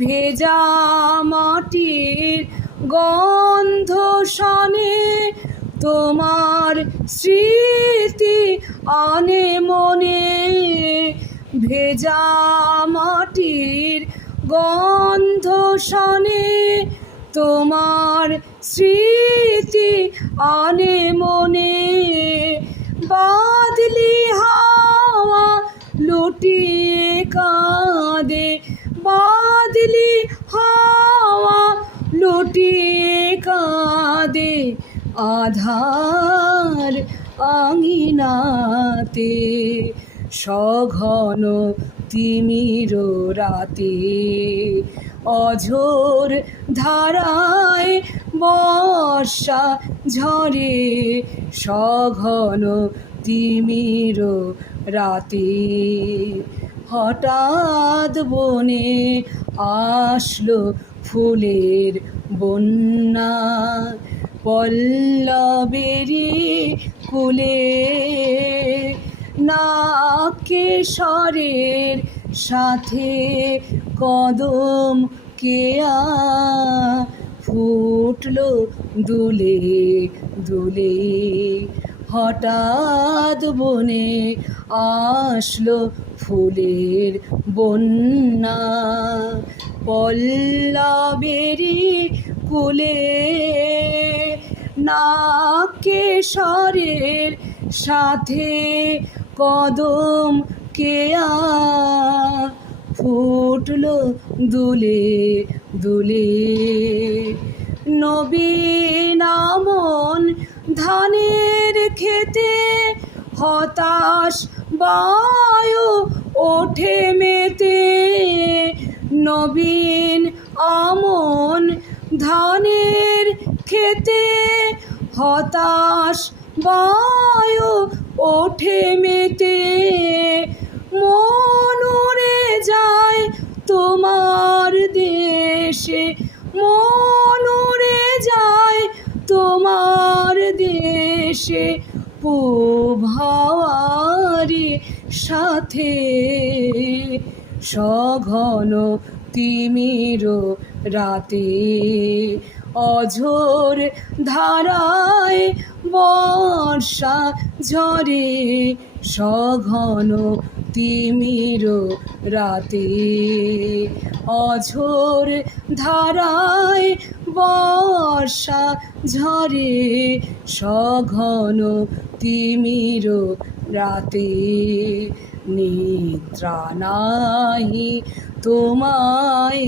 ভেজা মাটির গন্ধ শনে তোমার স্মৃতি আনে মনে। ভেজা মাটির গন্ধ শনে তোমার স্মৃতি আনে মনে। বাদলি হাওয়া লুটিয়ে কাঁদে, বাদলি হাওয়া লুটিয়ে কাঁদে আধার আঙিনাতে। সঘন তিমির রাতে অঝোর ধারায় বর্ষা ঝরে। সঘন তিমির রাতে হঠাৎ বনে আসলো ফুলের বন্যা। পল্লবেরই কুলে নাকেশ্বরের সাথে কদম কেয়া ফুটলো দুলে দুলে। হঠাৎ বনে আসলো ফুলের বন্যা। পল্লবেরই কুলে নাকেশ্বরের সাথে কদম কেয়া ফুটলো দুলে দুলে। নবীন আমন ধানের খেতে হতাশ বায়ু ওঠে মেতে। নবীন আমন ধানের খেতে হতাশ বায়ু ওঠে মেতে। মন উড়ে যায় তোমার দেশে, মন উড়ে যায় তোমার দেশে পূব হাওয়ারি সাথে। সঘন তিমির রাতে অঝোর ধারায় বর্ষা ঝরে। সঘন তিমির রাতে অঝোর ধারায় বর্ষা ঝরে। সঘন তিমির রাতে নিদ্রা নাহি তোমায়